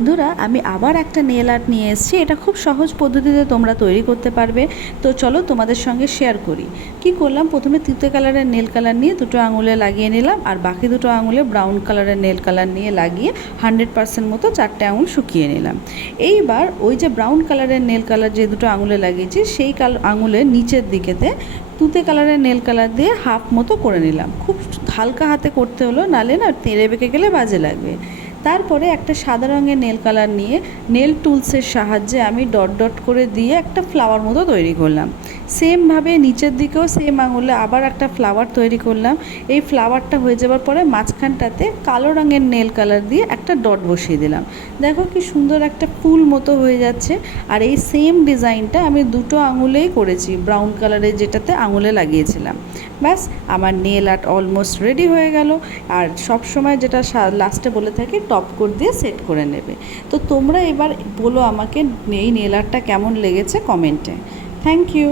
বন্ধুরা আমি আবার একটা নেল আর্ট নিয়ে এসেছি। এটা খুব সহজ পদ্ধতিতে তোমরা তৈরি করতে পারবে। তো চলো তোমাদের সঙ্গে শেয়ার করি কি করলাম। প্রথমে তুতে কালারের নেল কালার নিয়ে দুটো আঙুলে লাগিয়ে নিলাম, আর বাকি দুটো আঙুলে ব্রাউন কালারের নেল কালার নিয়ে লাগিয়ে 100% মতো 4টে আঙুল শুকিয়ে নিলাম। এইবার ওই যে ব্রাউন কালারের নেল কালার যে দুটো আঙুলে লাগিয়েছি সেই আঙুলের নিচের দিকেতে তুতে কালারের নেল কালার দিয়ে হাফ মতো করে নিলাম। খুব হালকা হাতে করতে হলো, নালে না তেড়ে বেঁকে গেলে বাজে লাগবে। তারপরে একটা সাদা রঙের নেল কালার নিয়ে নেল টুলসের সাহায্যে আমি ডট ডট করে দিয়ে একটা ফ্লাওয়ার মতো তৈরি করলাম। সেমভাবে নিচের দিকেও সেম আঙুলে আবার একটা ফ্লাওয়ার তৈরি করলাম। এই ফ্লাওয়ারটা হয়ে যাওয়ার পরে মাঝখানটাতে কালো রঙের নেল কালার দিয়ে একটা ডট বসিয়ে দিলাম। দেখো কি সুন্দর একটা ফুল মতো হয়ে যাচ্ছে। আর এই সেম ডিজাইনটা আমি দুটো আঙুলেই করেছি, ব্রাউন কালারের যেটাতে আঙুলে লাগিয়েছিলাম। ব্যাস আমার নেল আর্ট অলমোস্ট রেডি হয়ে গেল। আর সব সময় যেটা লাস্টে বলে থাকি, টপ কোট দিয়ে সেট করে নেবে। তো তোমরা এবার বলো আমাকে এই নেল আর্টটা কেমন লেগেছে কমেন্টে। Thank you.